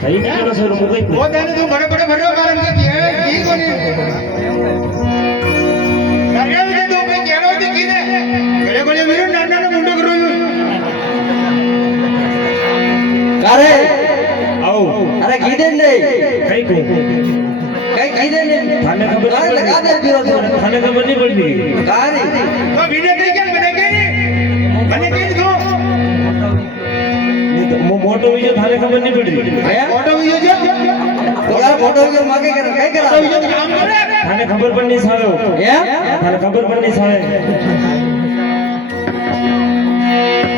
सही करो सर मुझे वो देने तू बड़े बड़े भरो कारण के की कोनी दरिया में तो पे केरो दी की ने गले गले वीर नाना ने मुंडो करो अरे आओ अरे कीदे नहीं कई को कीदे नहीं थाने खबर लगा दे फिरो थाने खबर नहीं पड़ती कहां नहीं तो वीडियो कई क्या बने के बने के दो मोटो वीडियो थाने खबर नहीं पड़ती फोटो वीडियो जो तो यार फोटो वीडियो मांगे कर कई करा फोटो वीडियो काम करे थाने खबर पड़नी सावे ये थाने खबर पड़नी सावे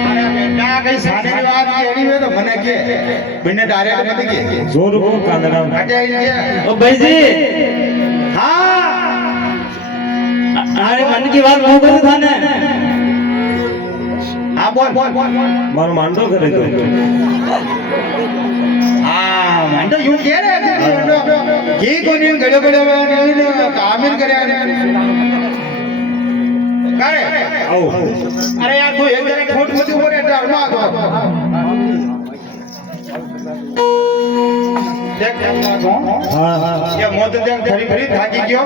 अरे बेटा कई सारे की बात एनी में तो बने के बिना डायरेक्ट मत के जोर को कांदरा हटे आई ओ भाई जी हां अरे मन की बात वो कर थाने हां बोल मारो मांडो करे तो हां मंडो यू के रे की कोनी गड़े गड़े कामिल करे करे आओ अरे यार तू एक जरा फोटो मत बोले डरमा तो देख हां हां ये मोद देख फरी फरी थाकी गयो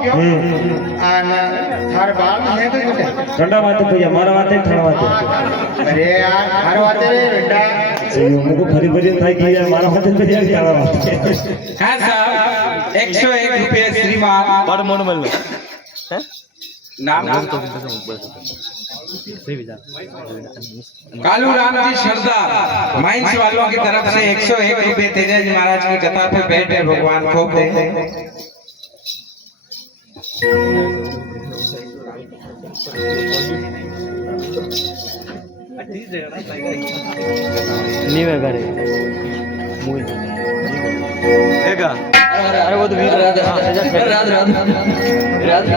आना थार बाल है तो ठंडा बात है भैया मारा बात है ठंडा बात है अरे यार थार बात है बेटा सही हमको फरी फरी था कि यार मारा बात है भैया क्या बात है हां साहब 101 रुपए श्रीमान बड़ मोड़ मिल हैं नाम कालू राम जी सरदार माइंस वालों की तरफ से 101 रुपए तेजा जी महाराज की कथा पे बैठे भगवान खूब दे नीवे करे मुई देगा अरे वो तो वीर राधे राधे राधे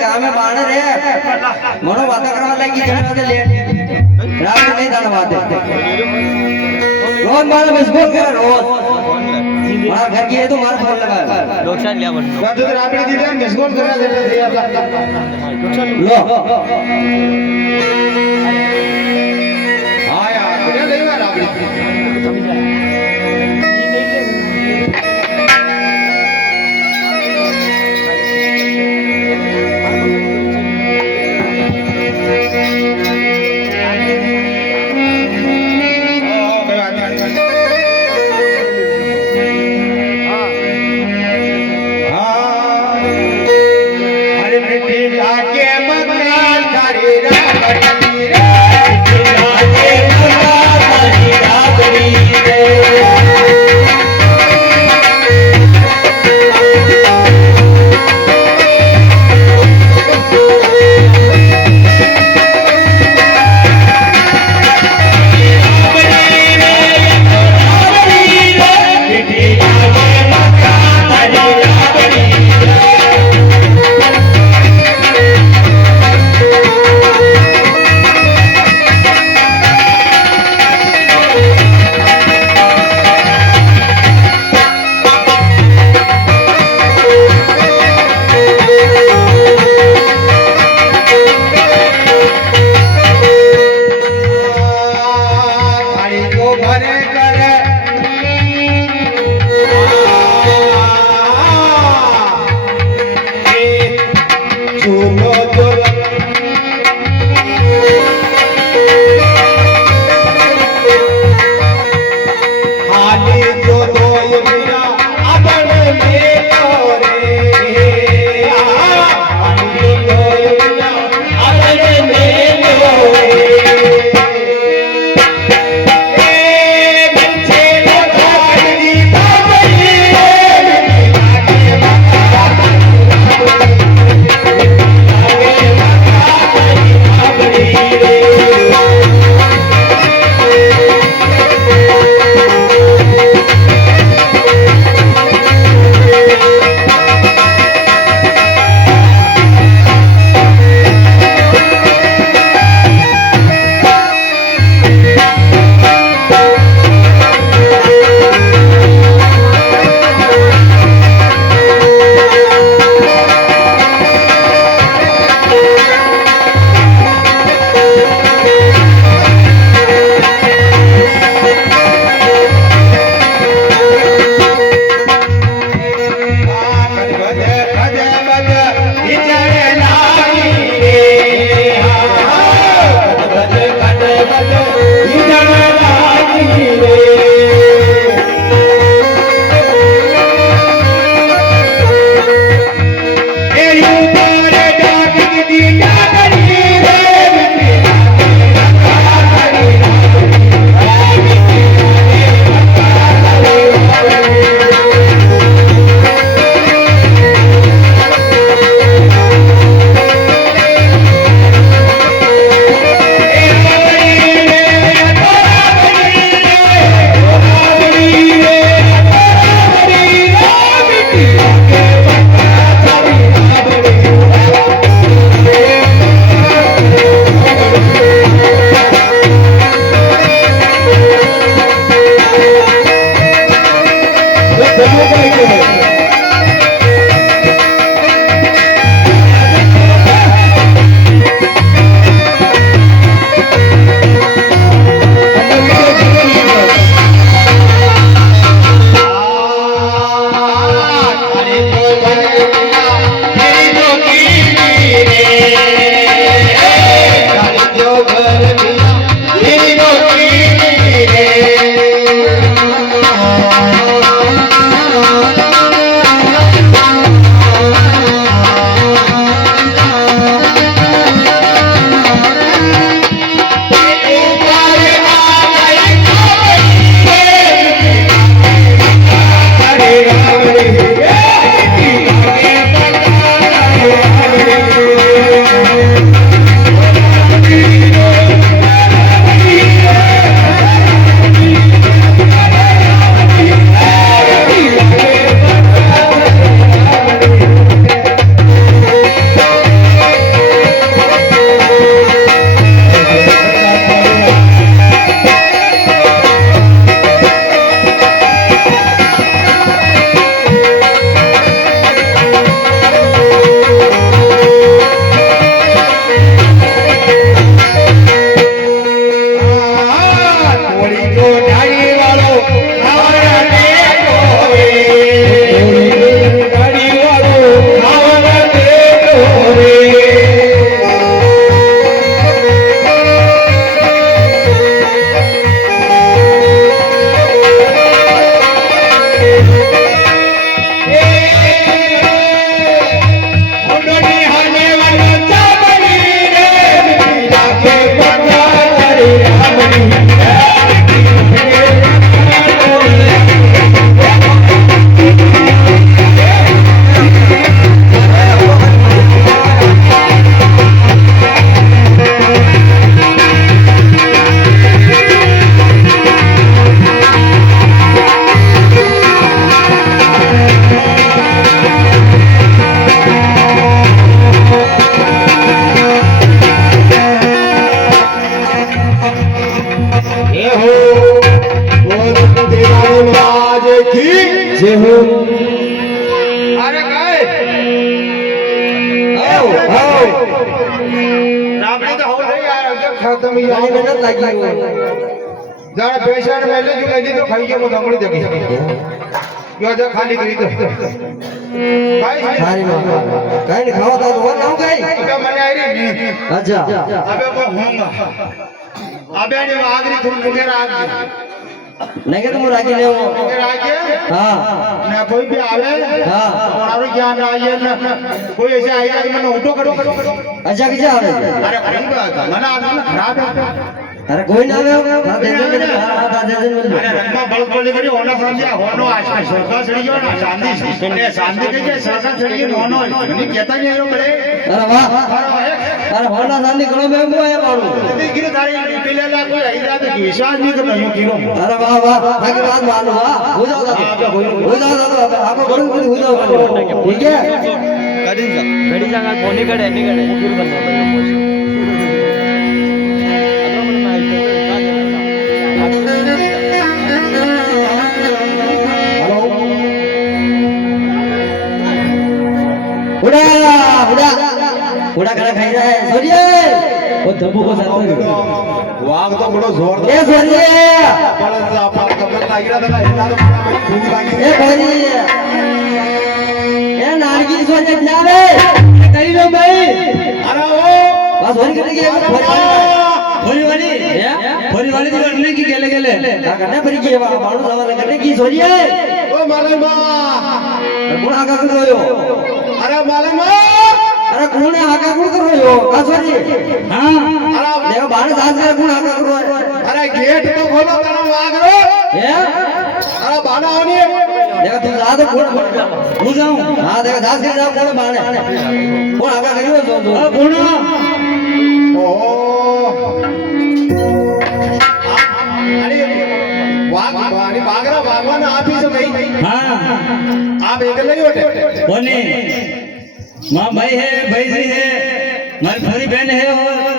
गाँव में बाढ़ रे मनो बातें करने लगी जगह से लेट रात में नहीं जाना बातें रोज मारा मिसबोल कर रोज मारा घर की है तो मारा फोन लगा लोग शायद लिया बन तो तो आपने दीदी हम मिसगोल करना देते थे लो हां यार बढ़िया नहीं यार आपने આપણે તો હવે નહીં યાર ખતમ ઘણી મહેનત લાગી હોય. જાણે પેશન્ટ મેલે જો લઈ લીધો ખાઈ ગયો ધમડી દગી યો જો ખાલી કરી દો સારી વાત. કાંઈ નહીં, ખાવા તો હોય ને આવું કાંઈ? અબે મને આરી ની અચ્છા અબે કો હોંગા અબે ને આગરી તું નગર આગે નહીં કે તું રાખી લેવો. નગર આગે હા ને કોઈ भी આવે હા તમારું જ્ઞાન આયે ને કોઈ ऐसे आएगा कि મને ઉઠો કરો અચ્છા કિજા આવે છે? અરે ખરી વાત મને આ ખરાબ અરે કોઈ ના આવ્યો? હા, દેજો ને. હા, હા, દેજો ને. અરે રંગમાં બળદ બોલી કરી હોનો સમજ્યા હોનો આશા સરખા ચડી ગયો ને શાંતિ એ શાંતિ કઈ કે સરખા ચડી ગયો હોનો મને કહેતા નહીં એવો કરે અરે વાહ. અરે હોના સાંધી ઘણો મેં હું આયા મારું. દીકરી તારી પેલેલા કોઈ આઈરા તો વિશ્વાસ નહીં કરતો હું કીરો અરે વાહ વાહ. બાકી વાત માનું. વાહ. હો જાઓ દાદા. હો જાઓ દાદા. આપણે ઘણું બધું હો જાઓ. ઠીક છે? घड़ी जागा कोणी कडे एनी कडे मुकीर बनतो ઉડા ઉડા ઉડા કડા ખાઈ રહ્યા હે. સોરીએ वो धब्बू को साथ में વાઘ તો બડો જોરદાર એ સોરીએ પડે આપા કમર લાગી રહ્યા હતા એટલા તો ખૂબ લાગી એ ભરી એ નારગી સોરીએ ના આવે કરી લો ભાઈ. અરે ઓ બસ સોરી કરી ગઈ. खोरी वाली तो लड़ने की गेले गेले કાકા ભરી ગઈ. માણું સવાલ કરે કી સોરીએ ઓ માલમા કોણ આગા કરો યો? અરે માલમા અરે કોણે આગા કોણ કરો યો? કા સોરી हाँ અરે દેવ બાણ સાસ કરે કોણ આગા કરો? અરે ગેટ તો ખોલો તારો વાઘ રો હે અરે બાણા આવની દેખ તું જા તો કોણ હું જાऊं હા દેખ સાસ કરે જાવ કોણ બાણે કોણ આગા કર્યો તો તો पूर्ण ઓહો વાઘ બાણી બાગરા વાગવાના આપી છે ભાઈ हाँ આપ એકલે નહીં હોતે बोनी माँ भाई है भाई जी है हमारी छोरी बहन है और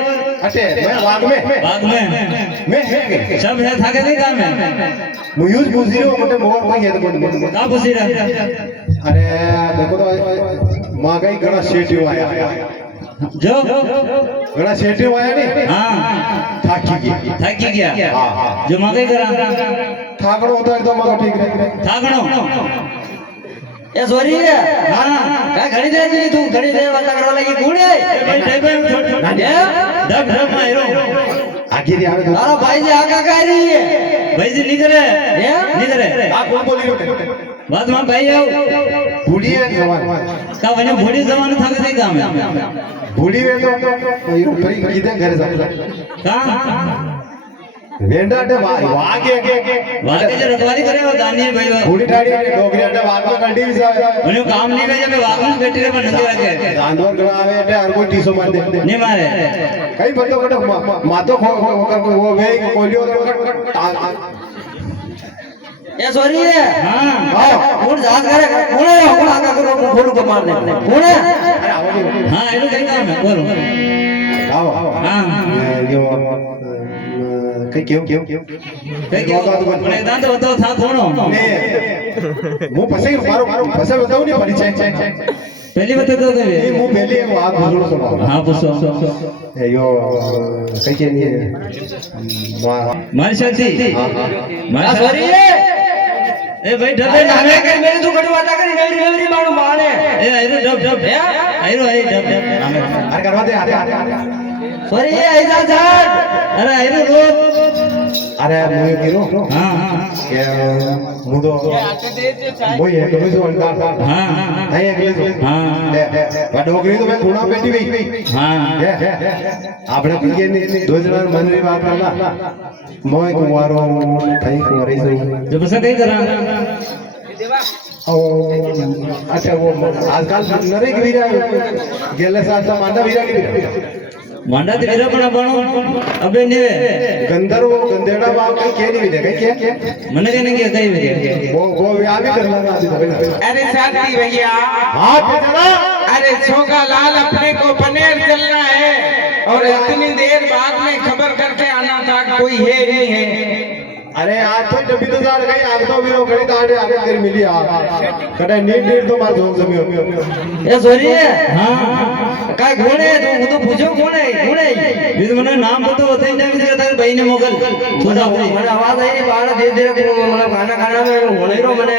अटे मैं वाघ में बाद में मैं है सब है थाके नहीं काम है मुयूज बुझी रो मोटे मोर कोई है तो का पूछी रहा अरे देखो तो मागाई घणा सेटियो आया जो घणा सेटियो आया नहीं हाँ थाकी गई थकी गया हाँ, हाँ। जो मागे करा थाकड़ो होता एकदम मागा ठीक रहे થાકણો એ સોરી હા કા ઘણી દે જી તું ઘણી દે વાતા કરવા લાગી કોણે ભાઈ ટેબલ ધબ ધબ મારો आगे रे आगे તારો ભાઈ જે આગા કરી ભાઈ જી નીકળે હે નીકળે आप कौन बोली रो વાત માં ભાઈ આવ बूढ़ी है जवान કા વને ભોડી જવાનું થાકે નહીં કામ बूढ़ी है तो ये ऊपर ही किधर घर जा કા वेंडा अटे वागे વાગે જે રખવાલી કરે वो दानी भाई बूढ़ी ठाड़ी डोगरी अटे वाग में कंडी भी जावे મને કામ નહીં કરે મે વાગનું બેટી રે પણ નથી રાખે जानवर गड़ा आवे अटे हर कोई टीसो मार दे નહીં મારે कई बंदो कटे मातो खो वो वे कोलियो એ સોરી હા हां કોણ જાત કરે કોણે કોણ આગા કરો બોલું કો માર દે કોણે अरे आओ હા એનું કઈ કામ હે બોલો आओ હા यो कई क्यों કઈ કેવું મને દાંત બતાવો થા કોણો ने मु फसे मारो फसे बताओ नहीं परिचय પહેલી વખત તો ये કઈ मु पहले बात बोलनो सुनो હા પૂછો यो कई के नहीं મારી શાંતિ हां हां આ મારી સોરી એ ભાઈ ઢબે અરે નામે કે મેરી તું ઘણી વાતા કરી નવરી નવરી માણું માણે એ આયરો ઢબ ઢબ આયરો આય ઢબ ઢબ નામે अरे करवा दे आते સોરી આઈજા જાટ અરે આયરો રો अरे मुझे गिरो હા હા કે હું તો બોય હે કમે જો અંડા હા હા નહીં એકલે જો હા વા ડોગરી તો મેં ખૂણા પેટી વઈ હા હે આપણે પીએ ની દો જણા મનની વાત કરલા મોય કુંવારો થઈ કુંવારી જો જો બસ કઈ કરા ओ अच्छा वो आजकल नरे की वीरा गेले साथ मांडा वीरा की માંડા તે વીરા પણ બણો અબે નીવે गंधर्व गंधेड़ा बाप कहीं के नहीं विदे कहीं क्या મને કે નહીં કે કઈ વીરે वो आ भी कर लगा आदि अरे साथी भैया हां बेटा अरे छोका लाल अपने को पनेर चलना है और इतनी देर बाद में खबर करके आना था कोई है नहीं है अरे आज तो डब्बी तो साड़ गई आग तो वीरो घड़ी ताड़े आगे तेरी मिली आ कटे नीट नीट तो मार दो जमियो એ સોરી હા કાઈ કોણે તું હું તો પૂછ્યો કોણે કોણે એ મને નામ તો થઈ જાય કે તારે ભાઈને મોકલ તો જાવ મને આવાજ આવી બાળ ધીરે ધીરે મને ખાના में હોણેરો મને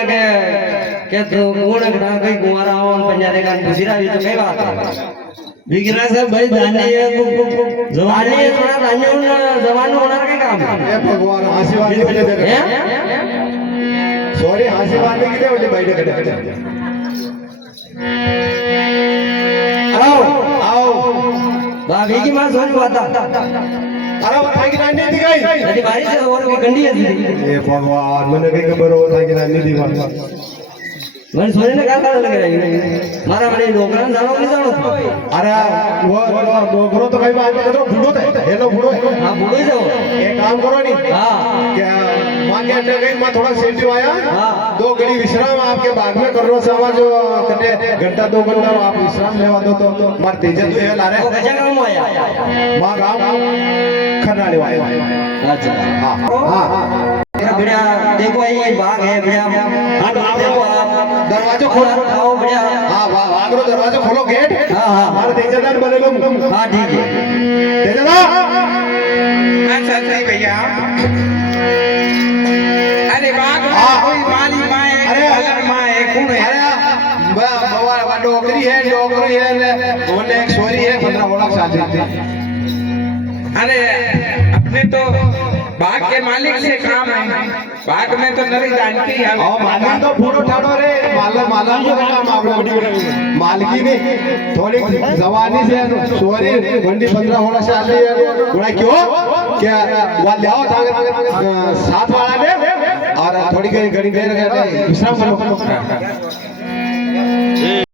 કે તો કોણ ના કઈ ગુવારા આવો ને પંજારે કાન પૂછી રાવી તો કઈ વાત વિગ્રહ સાહેબ ભાઈ દાની આલી થોડા દાન્યો જવાનો હોનાર કઈ કામ એ ભગવાન આશીર્વાદ દે હે સોરી આશીર્વાદ દે કીધે ઓલી બાઈડે કડે આવો આવો બા વીકી માં સોની વાતા અરે થાકી નાની હતી ગઈ નદી બારી છે ઓર કી ગંડી હતી એ ભગવાન મને કઈ ખબર હો થાકી નાની હતી મને સોની ને કાકા લગે રહી મારા મને ડોકરા ને જાણો નહીં જાણો અરે वो डोगरो तो कई बात करो बूढ़ो था हेलो बूढ़ो હા બોલો છો एक काम करो नहीं હા क्या मां के अंडर गई मैं थोड़ा सेंटिव आया हाँ। 2 घड़ी विश्राम आपके बाद में कर लो समाज कटे घंटा 2 घंटा आप विश्राम लेवा दो तो मार तेज तो ये ला તો रहे કશા કામ આયા मां गांव खरनाले वाले अच्छा हां हां मेरा बढ़िया देखो ये बाग है बढ़िया हां तो आप देखो आप दरवाजा खोल आओ बढ़िया हां वाह दरवाजा खोलो गेट हाँ हाँ मार तेजदार बने लो हाँ ठीक है तेजदार अच्छा अच्छा भैया अरे बाग में हाँ। कोई माली माँ है अरे, कलर माँ है कौन है अरे बवा डोगरी है ने बोले एक सोरी है 15 साल से अरे अपने तो बाग के मालिक से काम है बाग में तो नरी जानती है आओ मालिक तो फोटो ठाड़ो रे माला को काम आपने मालकी ने थोड़ी जवानी से सोरी बंडी 15 साल से गुड़ा क्यों क्या वाले आओ साथ वाला ने और थोड़ी घड़ी देर विश्राम करो